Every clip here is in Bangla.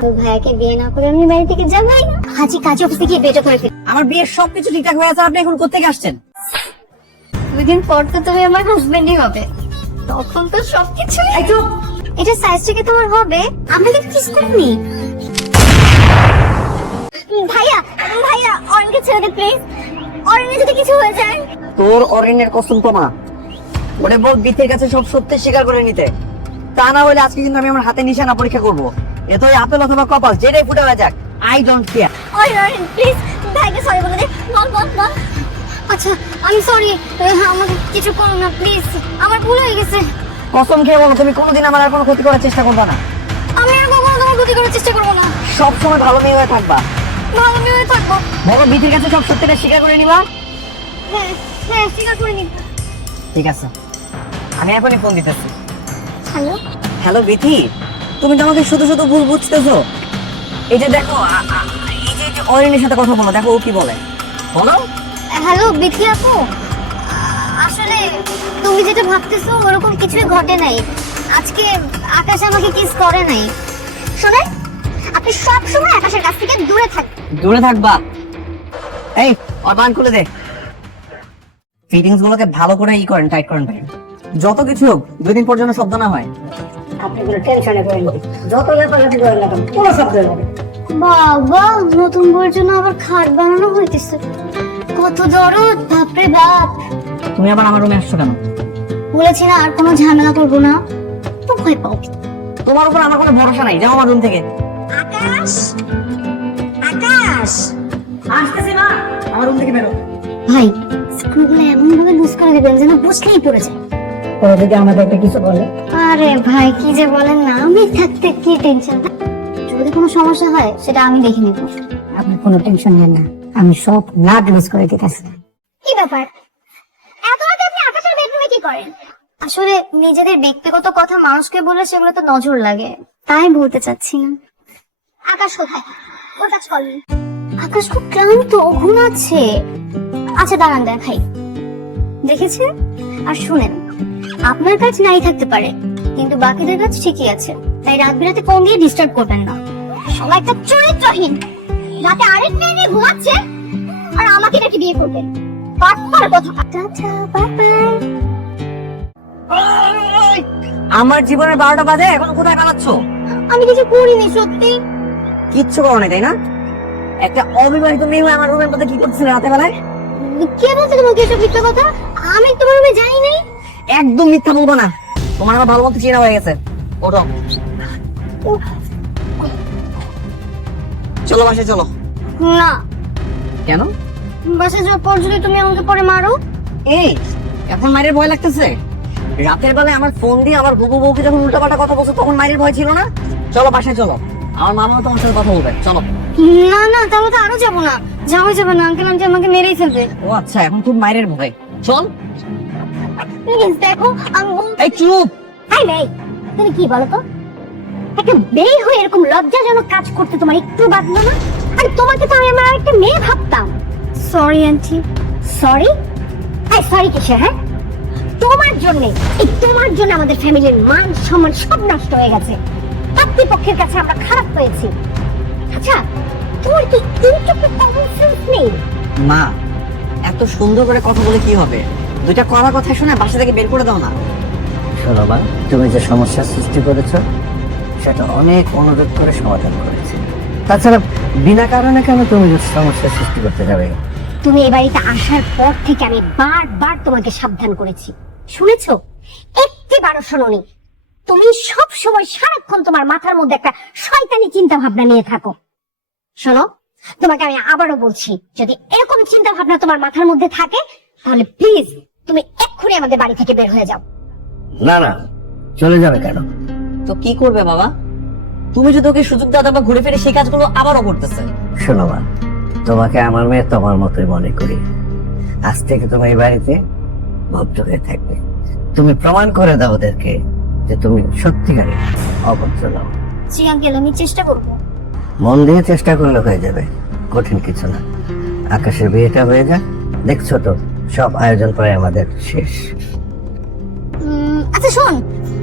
তোর ভাইয়াকে বিয়ে না করে আমি বাড়ি থেকে যাবই না। হাজি কাজে অফিসে গিয়ে বেটা করে ফেল। আমার বিয়ের সবকিছু ঠিকঠাক হয়ে আছে, আপনি এখন কোথেকে আসছেন? 2 দিন পর তো তুমি আমার হাজবেন্ডই হবে, তখন তো সবকিছু। এটা সাইজ থেকে তোমার হবে। আমরা কিন্তু কিস করিনি। ভাইয়া ভাইয়া অরণকে ছেড়ে দে প্লিজ। অরণের যদি কিছু হয়ে যায়। তোর অরিনের কসম তো মা, ওরে বল বিথের কাছে সব সত্যি স্বীকার করে নিতে, তা না হলে আজকে কিন্তু আমি আমার হাতে নিশানা পরীক্ষা করব। এত আপেল অথবা কপাল যেটাই ফুটে হয়ে যাক, আই ডোন্ট কেয়ার। অরণ প্লিজ ভাইকে সরি বলে দে। বল বল বল। আচ্ছা আমি সরি, আমাকে কিছু করো না প্লিজ, আমার ভুল হয়ে গেছে। কসম খেয়ে বলো তুমি কোনোদিন আমার আর কোনো ক্ষতি করার চেষ্টা করবে না। আমি আর কখনো তোমার ক্ষতি করার চেষ্টা করবো না। সব সময় ভালো মেয়ে হয়ে থাকবা। ভালো মেয়ে থাকবো। বলো বিথের কাছে সব সত্যিটা স্বীকার করে নিবা। হ্যাঁ হ্যাঁ স্বীকার করে নিব। ঠিক আছে, আমি এখনই ফোন দিতেছি। হ্যালো হ্যালো বিথি, তুমি তো আমাকে শুধু শুধু ভুল বুঝতেছো। এই যে দেখো এই যে অরিনের সাথে কথা বলো, দেখো ও কি বলে। বলো। হ্যালো বিথি আপু, আসলে তুমি যেটা ভাবতেছো ওরকম কিছুই ঘটে নাই। আজকে আকাশ আমাকে কিস করে নাই। শোনেন, আপনি সব সময় আকাশের কাছ থেকে দূরে থাকবেন। দূরে থাকবা। এই অবান খুলে দে। ফিটিংস গুলোকে ভালো করে করেন, টাইট করেন ভাই। যত কিছু হোক 2 দিন পর যেন শব্দ না হয়। আপনি কোনো টেনশনে করেন না, যত লেপালেপি করেন না কেন কোনো শব্দ হবে না। বাবা, নতুন বউয়ের জন্য আবার খাট বানানো হইতেছে। কত দরদ, বাপরে বাপ। তুমি আবার আমার রুমে আসছো কেন? বলেছি না আর কোনো ঝামেলা করবো না, তো ভয় পাও। তোমার উপর আমার কোনো ভরসা নাই, যাও আমার রুম থেকে। আকাশ, আকাশ আসতেছি না, আমার রুম থেকে বেরো। ভাই, স্ক্রুগুলো এমন ভাবে লুজ করে দিবেন যেন বুঝলেই পড়ে যায়। ও যদি আমাদের একটা কিছু বলে। আরে ভাই কি যে বলেন না, আমি থাকতে কি টেনশন। যদি কোনো সমস্যা হয় সেটা আমি দেখে নিব। আপনি কোনো টেনশন নেন না, আমি সব নাট লুজ করে দিতেছি। কি ব্যাপার, এত রাতে আপনি আকাশের বেডরুমে কি করেন? আসলে নিজেদের ব্যক্তিগত কথা মানুষকে বলে সেগুলো তো নজর লাগে, তাই বলতে চাচ্ছি না। আকাশ কোথায়? ওর কাজ করুন। আকাশ খুব ক্লান্ত, ঘুমাচ্ছে। আচ্ছা দাঁড়ান দেখাই। দেখেছেন? আর শুনেন, আপনার কাজ নাই থাকতে পারে কিন্তু বাকিদের কাজ ঠিকই আছে, তাই রাত বিরাতে ফোন দিয়ে ডিস্টার্ব করবেন না। সবাই একটা চরিত্রহীন, রাতে আরেক মেয়ে নিয়ে ঘুমাচ্ছে আর আমাকে নাকি বিয়ে করবেন। বাটপার কথা। Tata, bye bye. আমার জীবনের 12টা বাজে, এখন কোথায় পালাচ্ছ? আমি কিছু করিনি সত্যি। কিচ্ছু করো নাই তাই না? একটা অবিবাহিত মেয়ে হয়ে আমার রুমের মধ্যে কি করছিলে রাতে বেলায়? কে বলছে তোমাকে এসব মিথ্যা কথা? আমি তোমার রুমে যাই নাই। একদম মিথ্যা বলবো না, তোমার আমার ভালো মতো চেনা হয়ে গেছে। ওঠো, চলো বাসায় চলো। না, কেন? বাসে যাওয়ার পর যদি তুমি আমাকে পরে মারো। এই এখন মায়ের ভয় লাগতেছে? রাতের বেলায় আমার ফোন দিয়ে আমার বুবু বউকে যখন উল্টাপাল্টা কথা বলছো তখন মায়ের ভয় ছিল না? চলো বাসায় চলো, আমার মামাও তোমার সাথে কথা বলবে। চলো। না না, তাহলে তো আরো যাবো না। যাওয়া যাবে না, আঙ্কেল আন্টি আমাকে মেরেই ফেলবে। ও আচ্ছা, এখন খুব মায়ের ভয়। চল। প্লিজ দেখো, আমি এই চুপ। হাই মেই, তুমি কি বলো তো? একটা মেয়ে হয়ে এরকম লজ্জাজনক কাজ করতে তোমার একটু বাধলো না? আর তোমাকে তো আমি আমার একটা মেয়ে ভাবতাম। Sorry aunty. সরি? এই সরি কিসে? হ্যাঁ, তোমার জন্য, এই তোমার জন্য আমাদের ফ্যামিলির মান সম্মান সব নষ্ট হয়ে গেছে। পাত্রীপক্ষের কাছে আমরা খারাপ হয়েছি। আচ্ছা, তোমার কি এইটুকু কমন সেন্স নেই? মা, এত সুন্দর করে কথা বলে কি হবে? দুইটা কড়া কথা শুনে বাসা থেকে বের করে দাও না। শোনো মা, তুমি যে সমস্যার সৃষ্টি করেছ সেটা অনেক অনুরোধ করে সমাধান করেছি। তাছাড়া বিনা কারণে কেন তুমি সমস্যার সৃষ্টি করতে যাবে? তুমি এই বাড়িতে আসার পর থেকে আমি বারবার তোমাকে সাবধান করেছি, শুনেছো? একটিবারও শোনোনি। তুমি সব সময় সারাক্ষণ তোমার মাথার মধ্যে একটা শয়তানি চিন্তা ভাবনা নিয়ে থাকো। শোনো, তোমাকে আমি আবারও বলছি, যদি এরকম চিন্তা ভাবনা তোমার মাথার মধ্যে থাকে তাহলে প্লিজ তুমি এক্ষুনি আমাদের বাড়ি থেকে বের হয়ে যাও। না না, চলে যাবে কেন? তো কি করবে বাবা? তুমি যদি ওকে সুযোগ দাও বা ঘুরে ফিরে সেই কাজগুলো আবারও করতেছে। শোনো মা, তোমাকে আমার মেয়ে তোমার মতোই মনে করি। আজ থেকে তুমি এই বাড়িতে ভদ্র হয়ে থাকবে। তুমি প্রমাণ করে দাও ওদেরকে যে তুমি সত্যিকারে অভদ্র নও। জি আঙ্কেল, আমি চেষ্টা করবো। মন দিয়ে চেষ্টা করলে হয়ে যাবে, কঠিন কিছু না। আকাশের বিয়েটা হয়ে যাক, দেখছো তো সব আয়োজন প্রায় আমাদের শেষ। আচ্ছা শোন,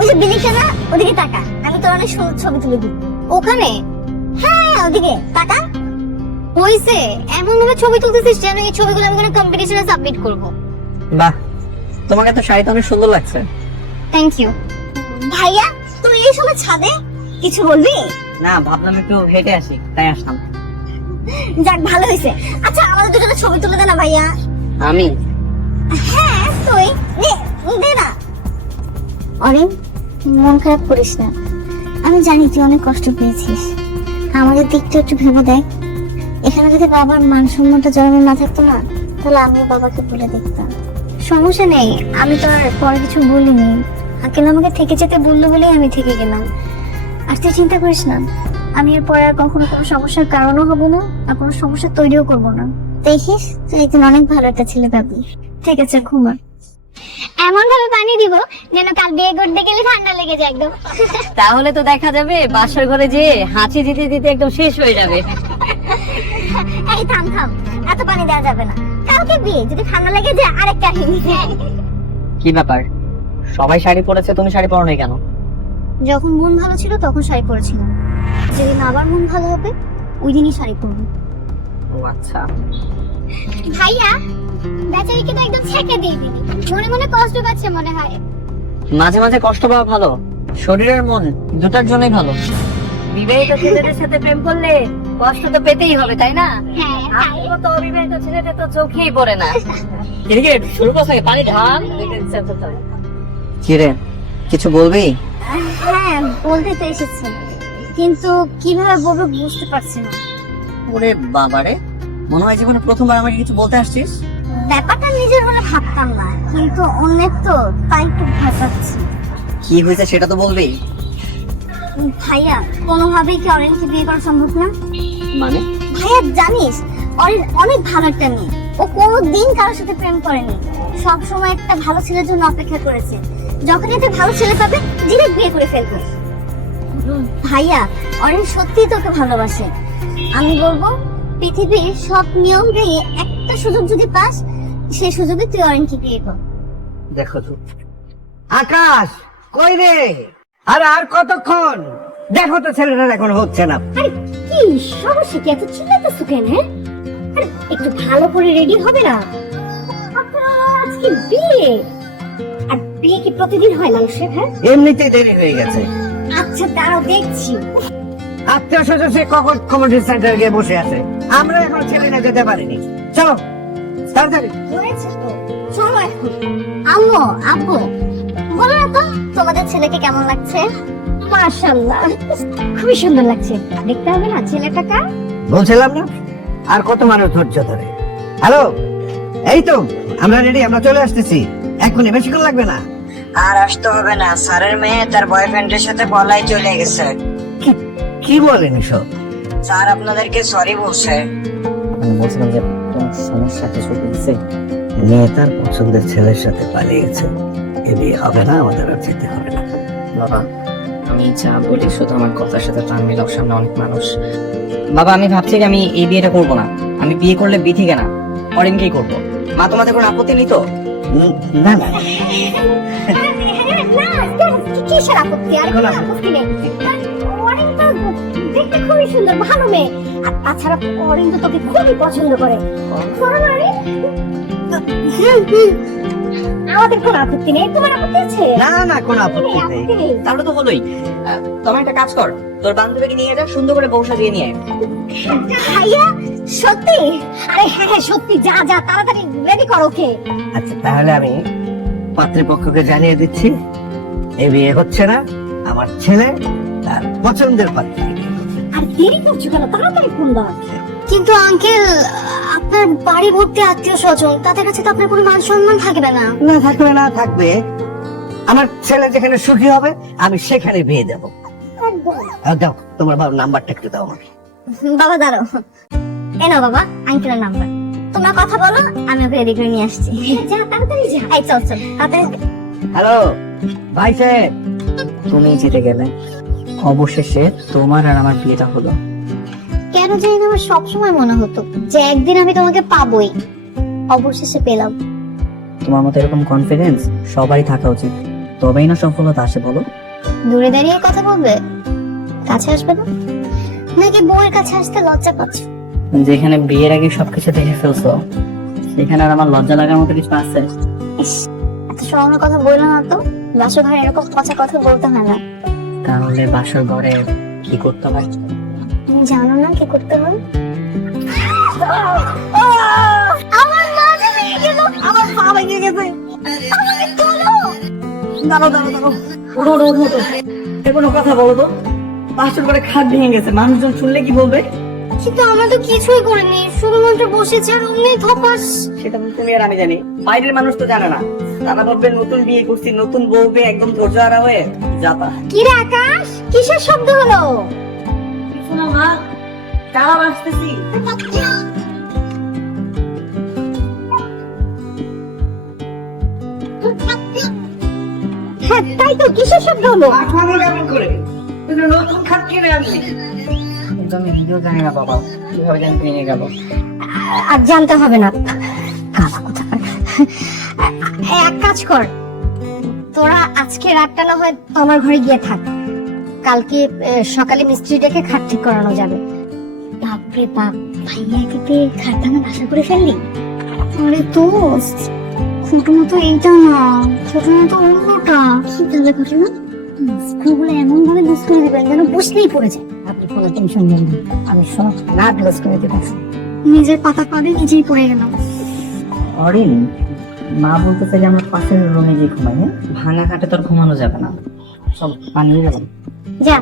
ওই যে বিলিটা না, ওদিকে তাকা, আমি তোর অনেক সুন্দর ছবি তুলে দিই। ওখানে? হ্যাঁ ওদিকে তাকা। হইছে, এমন ভাবে ছবি তুলতেছিস যেন এই ছবিগুলো আমি কোনো কম্পিটিশনে সাবমিট করব। বাহ, তোমাকে তো শাড়িতে অনেক সুন্দর লাগছে। Thank you. ভাইয়া তুই এই সময় ছাদে কিছু বলবি? না, ভাবলাম একটু হেঁটে আসি, তাই আসলাম। যাক ভালো হয়েছে। আচ্ছা আমাদের দুজনে ছবি তুলে দে না ভাইয়া। আমি? হ্যাঁ তুই নে, দে না। অরিন, মন খারাপ করিস না, আমি জানি তুই অনেক কষ্ট পেয়েছিস। আমাদের দিকটা একটু ভেবে দেখ। এখানে যদি বাবার মান সম্মানটা জন্মে না থাকতো না, তাহলে আমিও বাবাকে বলে দেখতাম। সমস্যা নেই, আমি তো আর পরে কিছু বলিনি। আঙ্কেল আমাকে থেকে যেতে বললো বলেই আমি থেকে গেলাম। আর তুই চিন্তা করিস না, আমি এর পরে আর কখনো কোনো সমস্যার কারণও হব না, আর কোনো সমস্যা তৈরিও করব না। দেখিস তুই একদিন অনেক ভালো একটা ছেলে পাবি। ঠিক আছে, ঘুমা। এমন ভাবে পানি দিব যেন কাল বিয়ে করতে গেলে ঠান্ডা লেগে যায় একদম। তাহলে তো দেখা যাবে বাসার ঘরে যে হাঁচি দিতে দিতে একদম শেষ হয়ে যাবে। এই থাম থাম, এত পানি দেওয়া যাবে না। কালকে বিয়ে, যদি ঠান্ডা লেগে যায় আরেক কাহিনী। কি ব্যাপার, সবাই শাড়ি পরেছে, তুমি শাড়ি পরো নাই কেন? যখন মন ভালো ছিল তখন শাড়ি পরেছিলাম, যেদিন আবার মন ভালো হবে ওই দিনই শাড়ি পরবো। ও আচ্ছা। ভাইয়া বেচারিকে তো একদম ছেঁকে দিয়ে দিবি, মনে মনে কষ্ট পাচ্ছে মনে হয়। মাঝে মাঝে কষ্ট পাওয়া ভালো, শরীরের মন দুটার জন্যই ভালো। বিবাহিত ছেলেদের সাথে প্রেম করলে কষ্ট তো পেতেই হবে, তাই না? হ্যাঁ আমিও তো অবিবাহিত ছেলেদের তো চোখেই পড়ে না। কিরে শুরু করছ, পানি ঢাল। কিরে কিছু বলবি? হ্যাঁ বলতে তো এসেছি, কিন্তু কিভাবে বলবো বুঝতে পারছি না। ওরে বাবারে, মনে হয় জীবনে প্রথমবার আমাকে কিছু বলতে আসছিস। ব্যাপারটা নিজের বলে ভাবতাম না, কিন্তু অন্যের তো, তাই একটু ভয় পাচ্ছি। কি হয়েছে সেটা তো বলবি। ভাইয়া কোনোভাবেই কি অরেনকে বিয়ে করা সম্ভব না? মানে? ভাইয়া জানিস অরেন অনেক ভালো একটা মেয়ে, ও কোনোদিন কারোর সাথে প্রেম করেনি, সব সময় একটা ভালো ছেলের জন্য অপেক্ষা করেছে। যখন একটা ভালো ছেলে পাবে ডিরেক্ট বিয়ে করে ফেলবে। ভাইয়া অরেন সত্যিই তোকে ভালোবাসে। আমি বলবো পৃথিবীর সব নিয়ম ভেঙে একটা সুযোগ যদি পাস, সেই সুযোগে তুই অরেনকে বিয়ে কর। দেখো তো আকাশ কই রে? আর কতক্ষণ? দেখো তো ছেলেটা এখন হচ্ছে না। আরে কি সমস্যা, কি এত চিল্লাতেছো কেন? হ্যাঁ আরে একটু ভালো করে রেডি হবে না? আপনার আজকে বিয়ে, আর বিয়ে কি প্রতিদিন হয় মানুষের? হ্যাঁ এমনিতেই দেরি হয়ে গেছে। আচ্ছা দাঁড়াও দেখছি। আত্মীয় স্বজন সে কখন কমিউনিটি সেন্টার গিয়ে বসে আছে, আমরা এখন ছেলে না যেতে পারিনি। চলো তাড়াতাড়ি। হয়েছে তো, চলো এখন। আম্মু আব্বু বলো না তো তোমাদের ছেলেকে কেমন লাগছে? মাশাআল্লাহ খুবই সুন্দর লাগছে। দেখতে হবে না ছেলেটা কার? বলছিলাম না, আর কত মানুষ ধৈর্য ধরে। হ্যালো, এই তো আমরা রেডি, আমরা চলে আসতেছি এখনই, বেশিক্ষণ লাগবে না। আর আসতে হবে না, স্যারের মেয়ে তার বয়ফ্রেন্ডের সাথে পলাই চলে গেছে। কি বলেন এসব? স্যার আপনাদেরকে সরি বলছে। আমি বলছিলাম যে তোমার সমস্যা কিছু হয়েছে। মেয়ে তার পছন্দের ছেলের সাথে পালিয়ে গেছে, এ বিয়ে হবে না, আমাদের আর যেতে হবে না। বাবা আমি যা বলি শুধু আমার কথার সাথে প্রাণ মিলাও, সামনে অনেক মানুষ। বাবা আমি ভাবছি যে আমি এই বিয়েটা করবো না, আমি বিয়ে করলে বিথিকে না অরিনকেই করবো। মা তোমাদের কোনো আপত্তি নেই তো? না না, কিসের আপত্তি? আর কোনো আপত্তি নেই। অরেন তো দেখতে খুবই সুন্দর, ভালো মেয়ে। আর তাছাড়া অরেন তো তোকে খুবই পছন্দ করে। করো না অরেন? আমাদের কোনো আপত্তি নেই, তোমার আপত্তি আছে? না না, কোনো আপত্তি নেই। আপত্তি নেই। তাহলে তো হলোই। তোমার একটা কাজ কর, তোর বান্ধবীকে নিয়ে যা, সুন্দর করে বউ সাজিয়ে নিয়ে আয়। ভাইয়া সত্যি? আরে হ্যাঁ হ্যাঁ সত্যি, যা যা তাড়াতাড়ি রেডি করো ওকে। আচ্ছা তাহলে আমি পাত্রপক্ষকে জানিয়ে দিচ্ছি, এ বিয়ে হচ্ছে না, আমার ছেলে তার পছন্দের পাত্রী। আর দেরি করছো কেন, তাড়াতাড়ি ফোন দাও। কিন্তু আঙ্কেল আপনার বাড়ি ভর্তি আত্মীয় স্বজন, তাদের কাছে তো আপনার কোনো মান সম্মান থাকবে না। না থাকবে না থাকবে, আমার ছেলে যেখানে সুখী হবে আমি সেখানে বিয়ে দেবো। দাও তোমার বাবার নাম্বারটা একটু দাও আমাকে। বাবা দাঁড়াও, এ নাও বাবা আঙ্কেলের নাম্বার। তোমরা কথা বলো, আমি ওকে রেডি করে নিয়ে আসছি। যা তাড়াতাড়ি যা। এই চল চল তাড়াতাড়ি। হ্যালো ভাই সাহেব, তুমি জিতে গেলে, অবশেষে তোমার আর আমার বিয়েটা হলো। কেন জানি না আমার সবসময় মনে হতো যে একদিন আমি তোমাকে পাবোই, অবশেষে পেলাম। তোমার মতো এরকম কনফিডেন্স সবারই থাকা উচিত। তবেই না সফলতা আসে বলো। দূরে দাঁড়িয়ে কথা বলবে, কাছে আসবে না? নাকি বউয়ের কাছে আসতে লজ্জা পাচ্ছ? যেখানে বিয়ের আগে সবকিছু দেখে ফেলছো, সেখানে আর আমার লজ্জা লাগার মতো কিছু আছে? ইস, এত সরমের কথা বললো না তো। বাসর ঘরে এরকম পচা কথা বলতে হয় না। তাহলে বাসর ঘরে কি করতে হয়? তুমি জানো না কি করতে হয়? আমার মা যে ভেঙে গেল, আমার পা ভেঙে গেছে। আমাকে তোলো। দাঁড়াও দাঁড়াও দাঁড়াও, ওঠো ওঠো ওঠো ওঠো। এ কোনো কথা বলো তো, বাসর ঘরে খাট ভেঙে গেছে, মানুষজন শুনলে কি বলবে? কিন্তু আমরা তো কিছুই করিনি, শুধুমাত্র বসেছি আর অমনি ধপাস। সেটা তো তুমি আর আমি জানি, বাইরের মানুষ তো জানে না। তারা ভাববে নতুন বিয়ে করছি, নতুন বউ পেয়ে একদম ধৈর্য হারা হয়ে যাতা। কি রে আকাশ, কিসের শব্দ হলো? শোনো মা, তারা আসতেছি। হ্যাঁ তাই তো, কিসের শব্দ হলো? কেমন করে তুমি নতুন খাট কিনে আনছি? কিন্তু আমি নিজেও জানি না বাবা, কিভাবে জানি ভেঙে গেল। আর জানতে হবে না। কালা কোথাকার। এক কাজ কর, তোরা আজকে রাতটা না হয় তোমার ঘরে গিয়ে থাক। কালকে সকালে মিস্ত্রি ডেকে খাট ঠিক করানো যাবে। বাপরে বাপ, ভাইয়াকে পেয়ে খাট ভাঙা বাসা করে ফেললি? আরে দোস্ত, ঘটনা তো এইটা না, ঘটনা তো অন্যটা। কি তাহলে ঘটনা? স্ক্রুগুলো এমন ভাবে লুজ করে দেবেন যেন বসলেই পড়ে যায়। আপনি কোনো টেনশন নেন না, আমি সব রাত লুজ করে দেবো। নিজের পাতা পাবে নিজেই পড়ে গেলাম। অরিন, মা বলতেছে যে আমরা পাশের রুমে গিয়ে ঘুমাই। হ্যাঁ, ভাঙা খাটে তো আর ঘুমানো যাবে না, সব বানিয়ে গেলাম। যা